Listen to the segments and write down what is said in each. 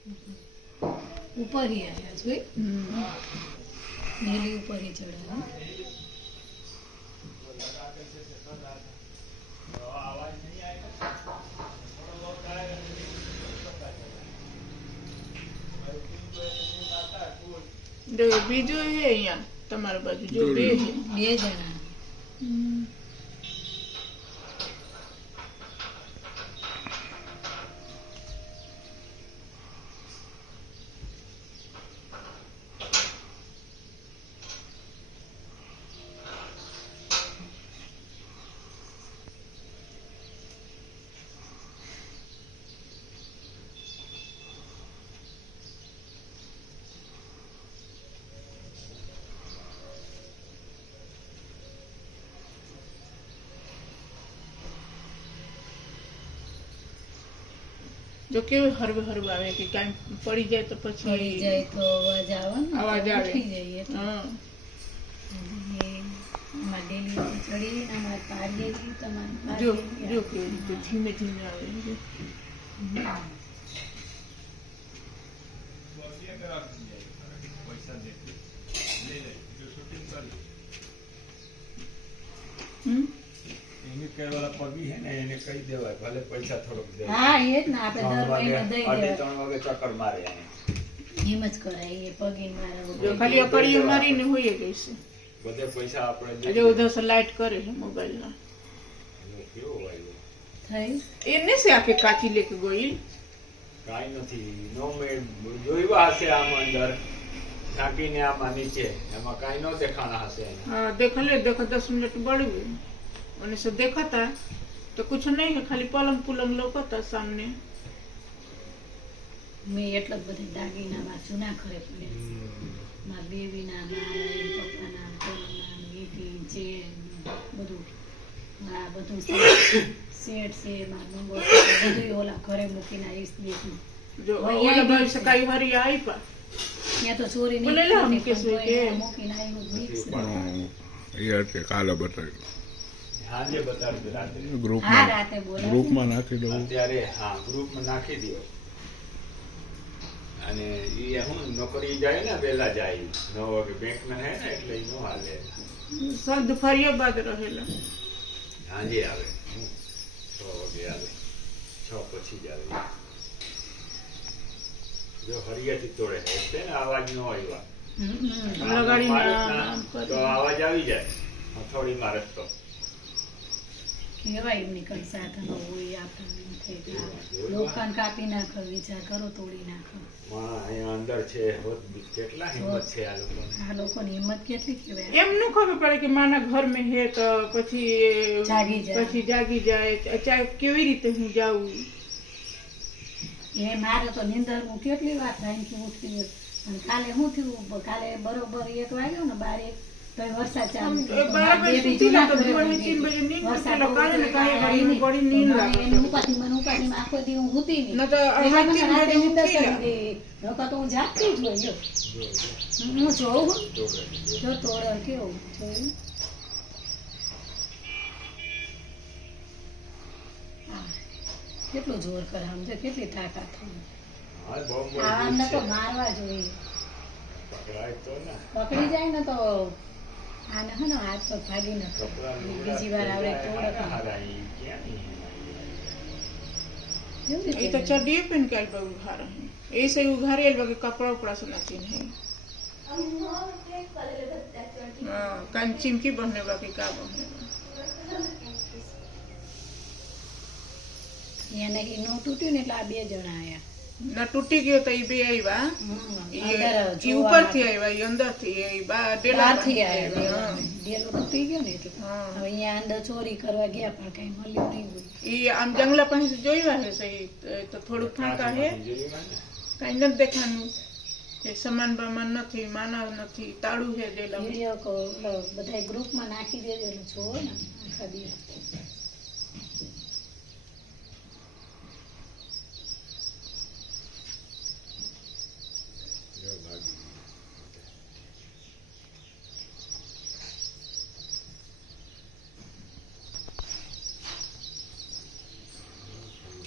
ऊपर ही आया जोई नीली ऊपर ही चढ़ा जो बीजो है यहाँ तुम्हारे बाजू जो बे है बे जना जो के हरवे हरवे आवे कि काई पड़ी जाए तो पड़ी પછી जाए तो आवाज आवे आवे उठी जाइए तो हां ये हमारे डेली चढ़ी हमारे पारिये जी तुम्हारे जो जो के धीमे धीमे आवे એને કહેવાલા પગી હે ને એને કહી દેવાય ભલે પૈસા થોડોક દે हाँ ये ना આપણે દર મહિને દઈ દે 3 વાગે ચક્કર મારે એને એમ જ કરાય એ પગીન મારા जो खाली अकड़ी मारी ने होई गई से બધે પૈસા આપણે जो उधर से लाइट करे है मोबाइल ना કેવો આવ્યો થઈ एने से आके काची लेके गई કાઈ નથી નો મેડ જોઈવા હશે આમ અંદર ઝાંકીને આમાં નીચે એમાં કાઈ નો દેખાણા હશે એને हाँ देख ले देखो 10 मिनट बढ़ गई उन्हें से देखा था तो कुछ नहीं है खाली पलंग पुलंग लौकता सामने મેં એટલા જ બધા દાગીના જૂના ઘરે પડ્યા છે મારા બેબીના મારા પપ્પાના કોના વીટી ચેન બધું આ બધું સેટ છે મારા નંબર બધું ઓલા ઘરે મૂકીને આવીશ દેખું जो वाला भाई से कई बार आई पा ત્યાં તો ચોરી બોલે લે हम कैसे के મૂકીને આવ્યું બીક છે પણ એ કે કાલે બતાવ્યું હાજે બતાવી દે રાત્રે હા ગ્રુપમાં રાતે બોલા ગ્રુપમાં નાખી દઉં અત્યારે હા ગ્રુપમાં નાખી દો અને એ હું નોકરી જાય ને વેલા જાય 9 વાગે બેંકમાં હે ને એટલે ઈ નો હાલે सब दोपहरिया बाद रहेला હાજે આવે 6 વાગે આવે 6 પછી જ આવે જો હરિયાથી તોડે એટલે ને અવાજ નો આવ્યો लगाड़ी મારે ना ના, તો અવાજ આવી જાય હથોડી મારે તો કેવાય એમની કઈ સાધનો હોય આપણને થઈ લોખંડ કાપી નાખો વિચાર કરો તોડી નાખો માં અહીંયા અંદર છે કેટલા હિંમત છે આ લોકોને આ લોકોની હિંમત કેટલી કહેવાય એમ ન ખબર પડે કે માના ઘર में है तो પછી જાગી જાય ચાहे કેવી રીતે હું જાઉં એ મારે તો નિંદર હું કેટલી વાર થાય કે ઉઠી ગયો અને કાલે શું થયું કાલે બરોબર 1 વાગ્યો ને 12 તો વરસાદ ચાલુ થયો. બરાબર બે સુતી બીજું ના તો ના દોઢ કરે. થી 3 બજે નીંદ વરસાદ પેલો કાલે ને કાલે આવી નહીં. બડી નીંદ લાગે એને ઉપાધિમાં આખો દી હું હુતી નહીં. ન તો એમાં મને 3 રાતે બજે નીંદર ઉઠી ચડી ગઈ. નકર તો હું જાગતી જ હોય. હું જોઉં જો તોડે કેવું જોયું. હા. કેટલું જોર કરે સમજો કેટલી તાકાત હોય. હા બહુ આને તો મોટી મારવા જોઈએ પકડાય તો ને પકડી જાય ને તો આને હે ને હાથ તો ભાગી ન કપડા બીજી વાર આવડે તોડે તો હારા ઈ ક્યાં નહીં કેવી ये तो રીતે चड्डी पहन के आइल उघा रहे हैं ऐसे उघारे आइल के कपड़ा उपड़ा से नाचिन है हाँ कान चिमकी बहने बा के का बहने बा એને ઈ નો તૂટ્યું ને એટલે આ બે જણા આયા ना टूटी गयो तो ये बे आइबा અંદર ये ऊपर थी आइबा ये अंदर थी आइबा डेला બહારથી थी આયા आइबा ડેલો તૂટી ગયો ને એટલે हाँ હવે અહીંયા અંદર ચોરી કરવા ગયા પણ કઈ મળ્યું નહીં હોય ये आम जंगला पास से जोईवा है सही तो थोड़ू फांका है कहीं न देखानु ये सामान बामान નથી માનવ નથી તાળું છે ડેલા વિડીયો બધા ગ્રુપમાં નાખી દેજો એટલે જોવો ને આખા દિવસ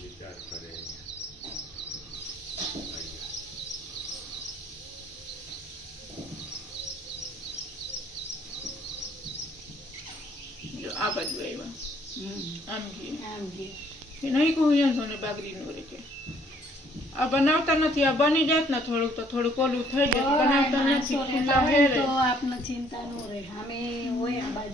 વિચાર કરે બાજુ આવ્યા આમ ઘી આમ ઘી. કે નહીં કહું યંધો ને બાગરી નો રે કે આ બનાવતા નથી આ બની જાત ને થોડુંક તો થોડુંક ઓલું થઈ જાય બનાવતા નથી માણસો ખુલ્લા રહેતા હોય હેરે તો આપને ચિંતા ન રહે. અમે હોય આ બાજુ